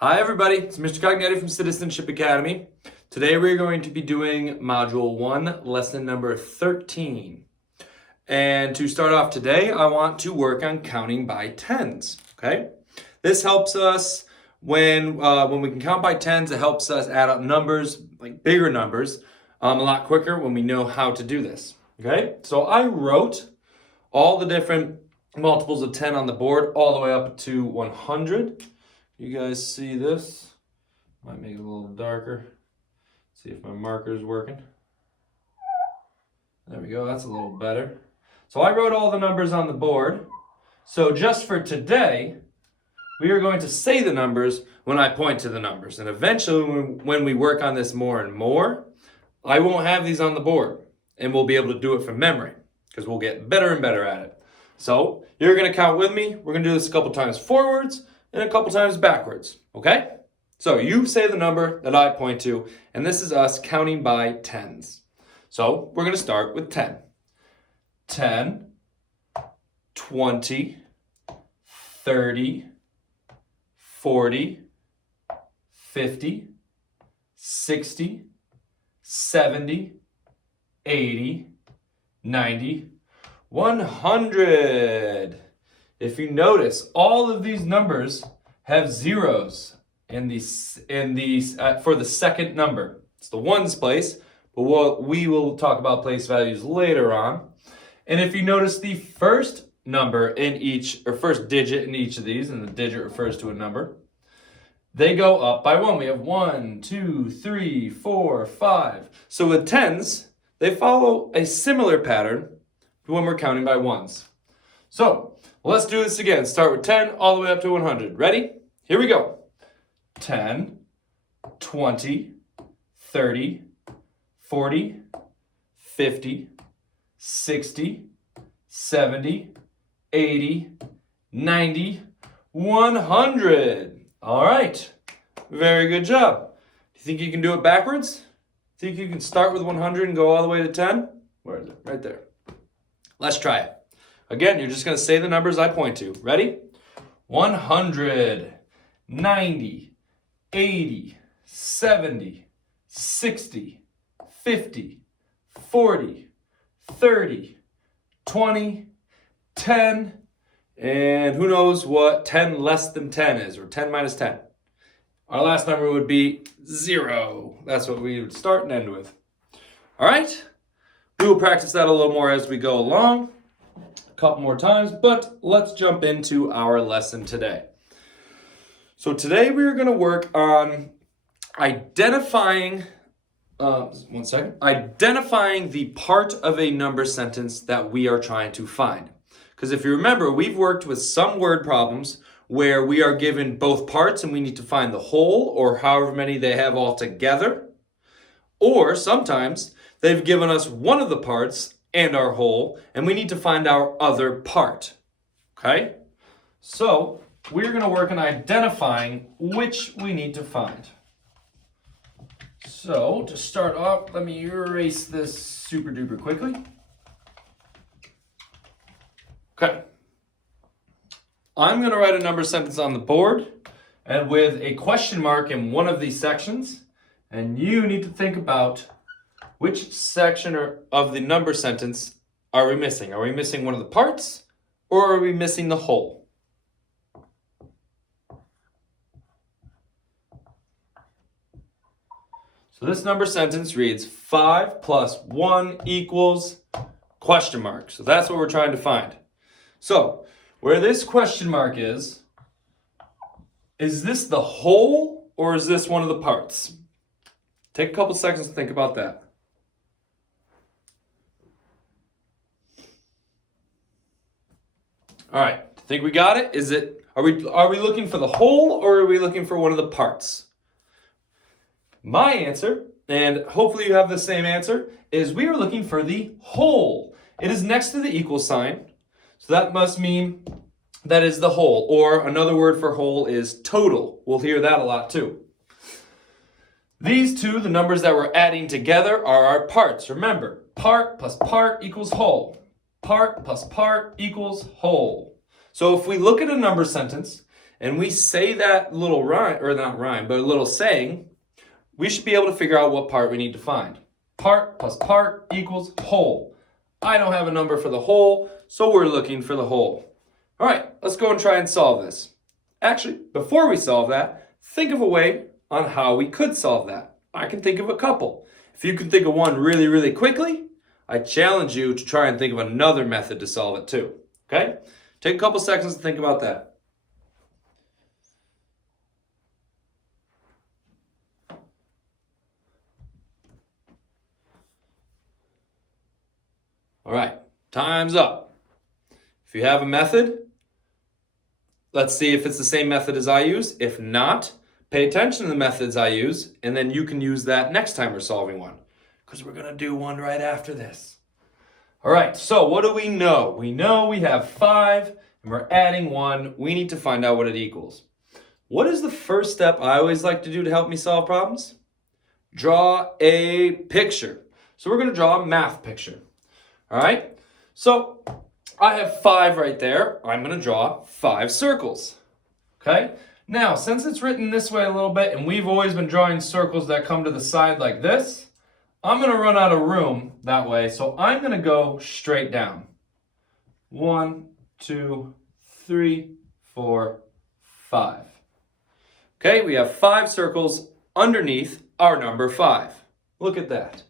Hi everybody, it's Mr. Cognetti from Citizenship Academy. Today we're going to be doing Module 1, Lesson number 13. And to start off today, I want to work on counting by tens, okay? This helps us when we can count by tens, it helps us add up numbers, like bigger numbers, a lot quicker when we know how to do this, okay? So I wrote all the different multiples of 10 on the board all the way up to 100. You guys see this? Might make it a little darker. See if my marker is working. There we go, that's a little better. So I wrote all the numbers on the board. So just for today, we are going to say the numbers when I point to the numbers. And eventually, when we work on this more and more, I won't have these on the board. And we'll be able to do it from memory because we'll get better and better at it. So you're going to count with me. We're going to do this a couple times forwards and a couple times backwards, okay? So you say the number that I point to, and this is us counting by tens. So we're going to start with 10. 10, 20, 30, 40, 50, 60, 70, 80, 90, 100. If you notice, all of these numbers have zeros in these for the second number. It's the ones place, but we will talk about place values later on. And if you notice the first number in each, or first digit in each of these, and the digit refers to a number, they go up by 1. We have 1, 2, 3, 4, 5. So with tens, they follow a similar pattern to when we're counting by ones. So let's do this again. Start with 10 all the way up to 100. Ready? Here we go. 10, 20, 30, 40, 50, 60, 70, 80, 90, 100. All right. Very good job. Do you think you can do it backwards? Think you can start with 100 and go all the way to 10? Where is it? Right there. Let's try it. Again, you're just going to say the numbers I point to. Ready? 100, 90, 80, 70, 60, 50, 40, 30, 20, 10, and who knows what 10 less than 10 is, or 10 minus 10. Our last number would be 0. That's what we would start and end with. All right? We will practice that a little more as we go along. Couple more times, but let's jump into our lesson today. So today we are going to work on identifying the part of a number sentence that we are trying to find. Because if you remember, we've worked with some word problems where we are given both parts and we need to find the whole, or however many they have all together. Or sometimes they've given us one of the parts and our whole, and we need to find our other part, okay? So we're going to work on identifying which we need to find. So to start off, let me erase this super duper quickly. Okay. I'm going to write a number sentence on the board, and with a question mark in one of these sections, and you need to think about which section of the number sentence are we missing? Are we missing one of the parts, or are we missing the whole? So this number sentence reads 5 plus 1 equals question mark. So that's what we're trying to find. So where this question mark is this the whole, or is this one of the parts? Take a couple seconds to think about that. All right, think we got it? Are we looking for the whole, or are we looking for one of the parts? My answer, and hopefully you have the same answer, is we are looking for the whole. It is next to the equal sign, so that must mean that is the whole, or another word for whole is total. We'll hear that a lot too. These two, the numbers that we're adding together, are our parts. Remember, part plus part equals whole. Part plus part equals whole. So if we look at a number sentence and we say that little rhyme, or not rhyme, but a little saying, we should be able to figure out what part we need to find. Part plus part equals whole. I don't have a number for the whole, so we're looking for the whole. All right, let's go and try and solve this. Actually, before we solve that, think of a way on how we could solve that. I can think of a couple. If you can think of one really, really quickly, I challenge you to try and think of another method to solve it too. Okay? Take a couple seconds to think about that. All right, time's up. If you have a method, let's see if it's the same method as I use. If not, pay attention to the methods I use, and then you can use that next time we're solving one, because we're going to do one right after this. All right, so what do we know? We know we have 5, and we're adding 1. We need to find out what it equals. What is the first step I always like to do to help me solve problems? Draw a picture. So we're going to draw a math picture. All right, so I have 5 right there. I'm going to draw 5 circles. Okay, now since it's written this way a little bit, and we've always been drawing circles that come to the side like this, I'm going to run out of room that way, so I'm going to go straight down. 1, 2, 3, 4, 5. Okay, we have 5 circles underneath our number 5. Look at that.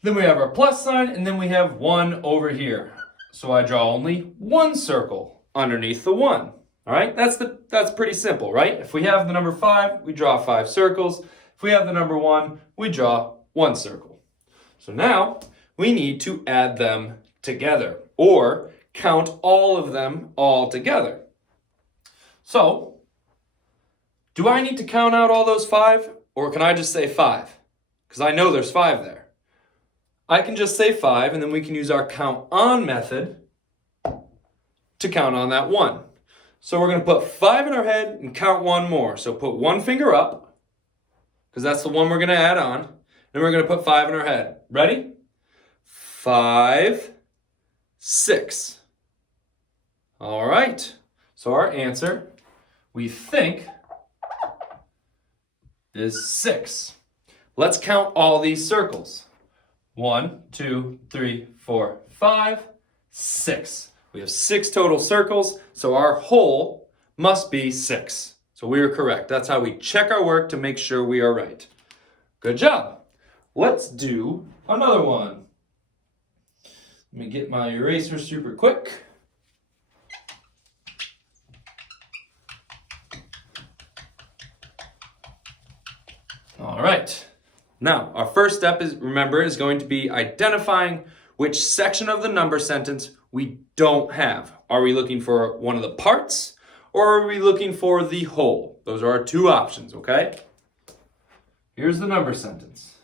Then we have our plus sign, and then we have 1 over here. So I draw only 1 circle underneath the 1. All right, that's pretty simple, right? If we have the number 5, we draw 5 circles. If we have the number 1, we draw 1 circle. So now we need to add them together, or count all of them all together. So, do I need to count out all those 5, or can I just say 5? Because I know there's 5 there. I can just say 5, and then we can use our count on method to count on that 1. So we're going to put 5 in our head and count 1 more. So put 1 finger up, because that's the one we're going to add on. And we're going to put 5 in our head. Ready? 5, 6. All right. So our answer, we think, is 6. Let's count all these circles. 1, 2, 3, 4, 5, 6. We have 6 total circles, so our whole must be 6. So we are correct. That's how we check our work to make sure we are right. Good job. Let's do another one. Let me get my eraser super quick. All right. Now, our first step is going to be identifying which section of the number sentence we don't have. Are we looking for one of the parts, or are we looking for the whole? Those are our 2 options, okay? Here's the number sentence.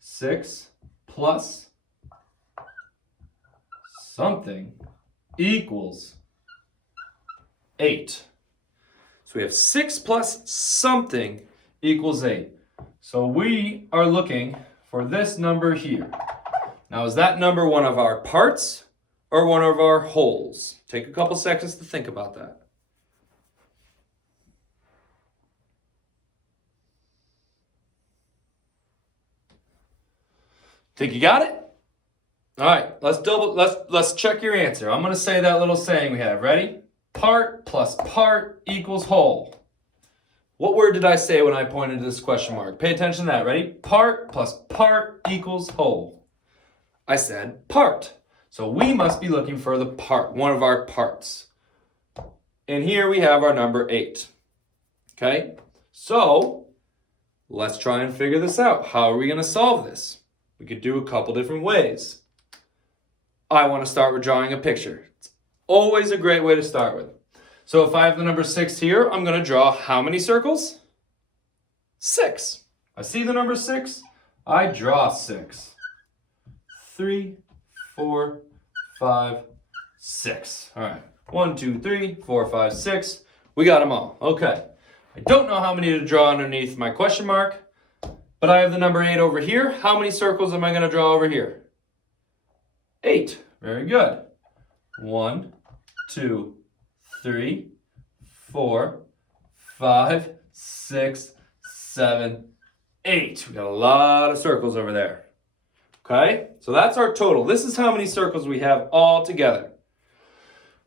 6 plus something equals 8. So we have 6 plus something equals 8. So we are looking for this number here. Now, is that number one of our parts or one of our wholes? Take a couple seconds to think about that. Think you got it? All right, let's check your answer. I'm going to say that little saying we have. Ready? Part plus part equals whole. What word did I say when I pointed to this question mark? Pay attention to that. Ready? Part plus part equals whole. I said part. So we must be looking for the part, one of our parts. And here we have our number 8. Okay? So let's try and figure this out. How are we going to solve this? We could do a couple different ways. I want to start with drawing a picture. It's always a great way to start with. So if I have the number 6 here, I'm going to draw how many circles? 6. I see the number 6. I draw 6. 3, 4, 5, 6. All right. 1, 2, 3, 4, 5, 6. We got them all. Okay. I don't know how many to draw underneath my question mark, but I have the number 8 over here. How many circles am I going to draw over here? 8. Very good. 1, 2, 3, 4, 5, 6, 7, 8. We got a lot of circles over there. Okay, so that's our total. This is how many circles we have all together.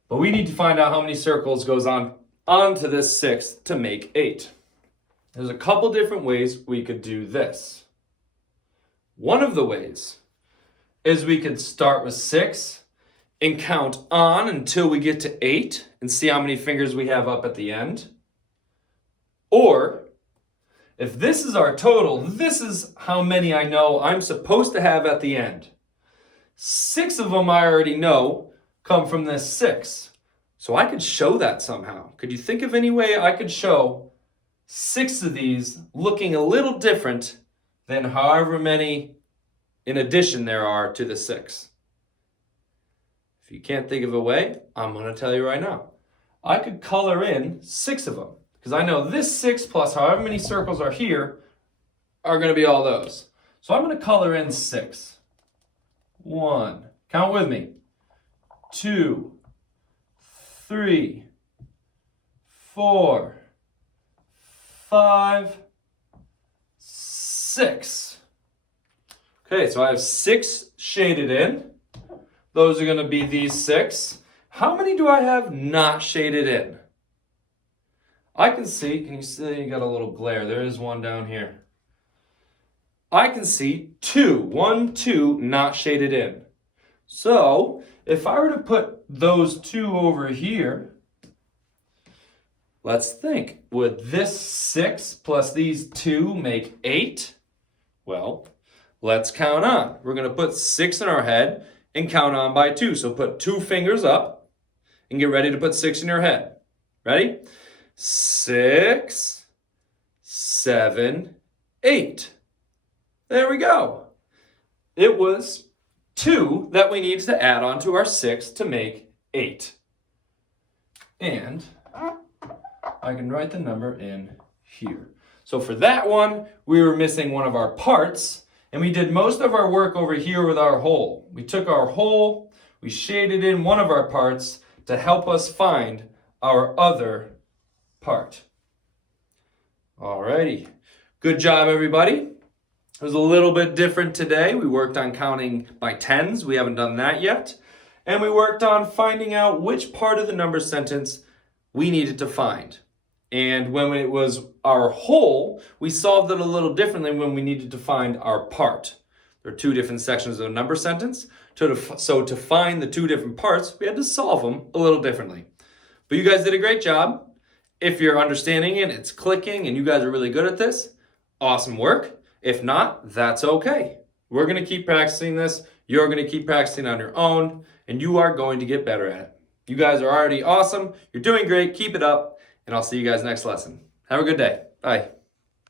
But we need to find out how many circles goes onto this 6 to make 8. There's a couple different ways we could do this. One of the ways is we could start with 6 and count on until we get to 8 and see how many fingers we have up at the end. Or, if this is our total, this is how many I know I'm supposed to have at the end. 6 of them I already know come from this 6. So I could show that somehow. Could you think of any way I could show 6 of these looking a little different than however many in addition there are to the 6? If you can't think of a way, I'm going to tell you right now. I could color in 6 of them. Because I know this 6 plus however many circles are here are going to be all those. So I'm going to color in 6. 1. Count with me. 2, 3, 4, 5, 6. Okay, so I have 6 shaded in. Those are going to be these 6. How many do I have not shaded in? I can see, can you see, you got a little glare. There is one down here. I can see 2, 1, 2 not shaded in. So, if I were to put those 2 over here, let's think. Would this 6 plus these 2 make 8? Well, let's count on. We're going to put 6 in our head and count on by 2. So put 2 fingers up and get ready to put 6 in your head. Ready? 6, 7, 8. There we go. It was 2 that we needed to add on to our 6 to make 8. And I can write the number in here. So for that one, we were missing one of our parts, and we did most of our work over here with our hole. We took our hole, we shaded in one of our parts to help us find our other part. Alrighty. Good job, everybody. It was a little bit different today. We worked on counting by tens. We haven't done that yet. And we worked on finding out which part of the number sentence we needed to find. And when it was our whole, we solved it a little differently when we needed to find our part. There are 2 different sections of a number sentence. So to find the 2 different parts, we had to solve them a little differently. But you guys did a great job. If you're understanding it, it's clicking, and you guys are really good at this, awesome work. If not, that's okay. We're going to keep practicing this. You're going to keep practicing on your own, and you are going to get better at it. You guys are already awesome. You're doing great. Keep it up, and I'll see you guys next lesson. Have a good day. Bye.